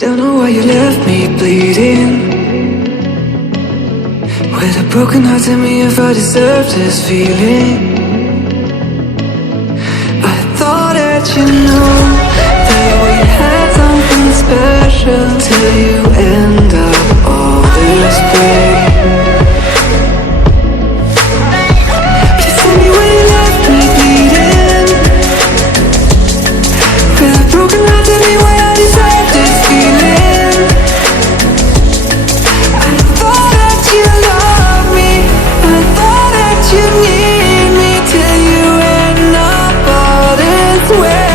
Don't know why you left me bleeding. With a broken heart, tell me if I deserve this feeling. I thought that you knew that we had something special till you end up all this way. You told me when you left me bleeding. With a broken heart, tell me why I deserve this feeling. I thought that you loved me, I thought that you need me till you end up all this way.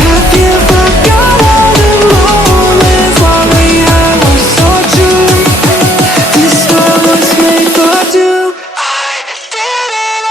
Have you forgot all the moments while we had were so true? This world was made for two. I did it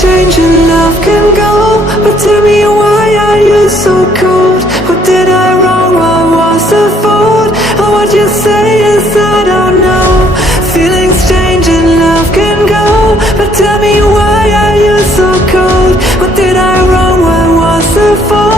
change and love can go, but tell me why are you so cold? What did I wrong? What was the fault? Or what you say is I don't know. Feelings change and love can go, but tell me why are you so cold? What did I wrong? What was the fault?